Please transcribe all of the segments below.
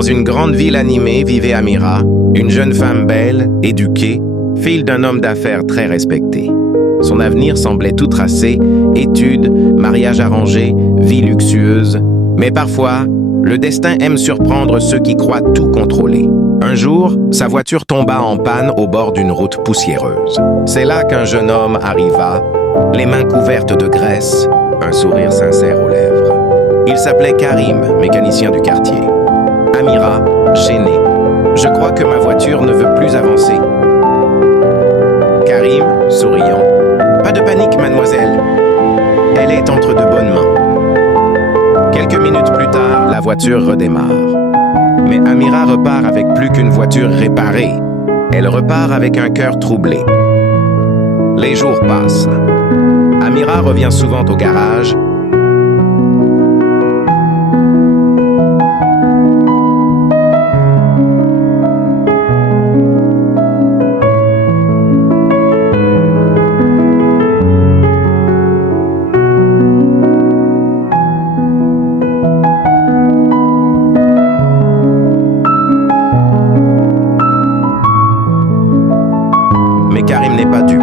Dans une grande ville animée vivait Amira, une jeune femme belle, éduquée, fille d'un homme d'affaires très respecté. Son avenir semblait tout tracé, études, mariage arrangé, vie luxueuse. Mais parfois, le destin aime surprendre ceux qui croient tout contrôler. Un jour, sa voiture tomba en panne au bord d'une route poussiéreuse. C'est là qu'un jeune homme arriva, les mains couvertes de graisse, un sourire sincère aux lèvres. Il s'appelait Karim, mécanicien du quartier. Amira, gênée. « Je crois que ma voiture ne veut plus avancer. » Karim, souriant. « Pas de panique, mademoiselle. Elle est entre de bonnes mains. » Quelques minutes plus tard, la voiture redémarre. Mais Amira repart avec plus qu'une voiture réparée. Elle repart avec un cœur troublé. Les jours passent. Amira revient souvent au garage. Mais Karim n'est pas dupe.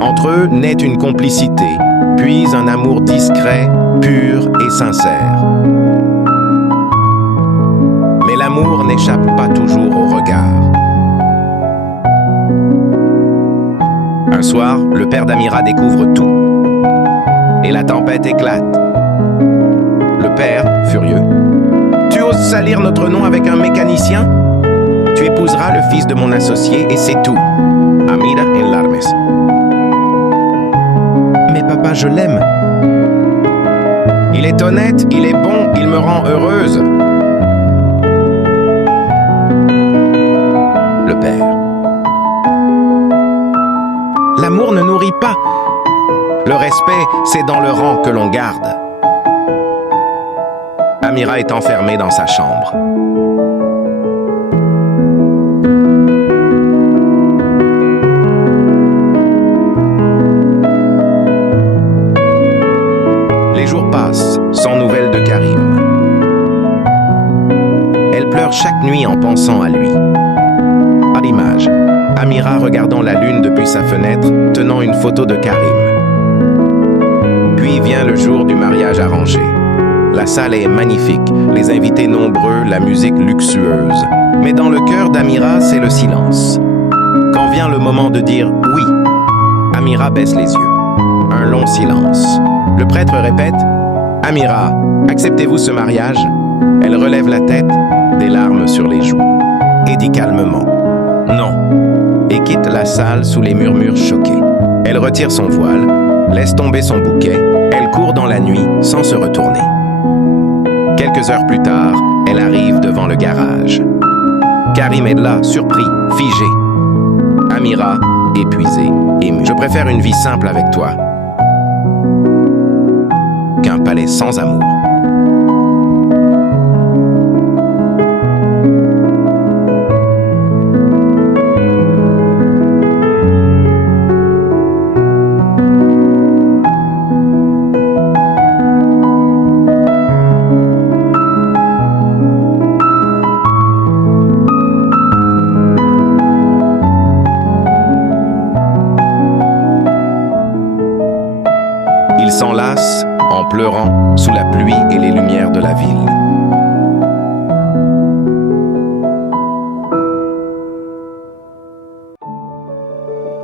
Entre eux naît une complicité, puis un amour discret, pur et sincère. Mais l'amour n'échappe pas toujours au regard. Un soir, le père d'Amira découvre tout. Et la tempête éclate. Le père, furieux. « Tu oses salir notre nom avec un mécanicien ? Tu épouseras le fils de mon associé et c'est tout. » Amira en larmes. « Mais papa, je l'aime. Il est honnête, il est bon, il me rend heureuse. » Le père. « L'amour ne nourrit pas. Le respect, c'est dans le rang que l'on garde. » Amira est enfermée dans sa chambre. Les jours passent, sans nouvelles de Karim. Elle pleure chaque nuit en pensant à lui. À l'image, Amira regardant la lune depuis sa fenêtre, tenant une photo de Karim. Puis vient le jour du mariage arrangé. La salle est magnifique, les invités nombreux, la musique luxueuse. Mais dans le cœur d'Amira, c'est le silence. Quand vient le moment de dire « oui », Amira baisse les yeux. Un long silence. Le prêtre répète « Amira, acceptez-vous ce mariage ?» Elle relève la tête, des larmes sur les joues, et dit calmement « non » et quitte la salle sous les murmures choqués. Elle retire son voile, laisse tomber son bouquet, elle court dans la nuit sans se retourner. Quelques heures plus tard, elle arrive devant le garage. Karim est là, surpris, figé. Amira, épuisée, émue. « Je préfère une vie simple avec toi qu'un palais sans amour. » Ils s'enlacent en pleurant sous la pluie et les lumières de la ville.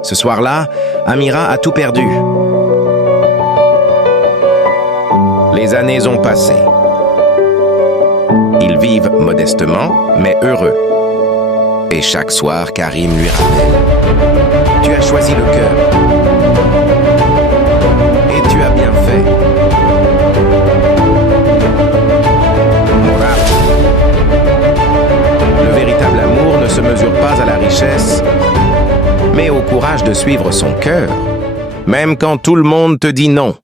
Ce soir-là, Amira a tout perdu. Les années ont passé. Ils vivent modestement, mais heureux. Et chaque soir, Karim lui rappelle « Tu as choisi le cœur. Et tu as bien fait. » Le véritable amour ne se mesure pas à la richesse, mais au courage de suivre son cœur, même quand tout le monde te dit non.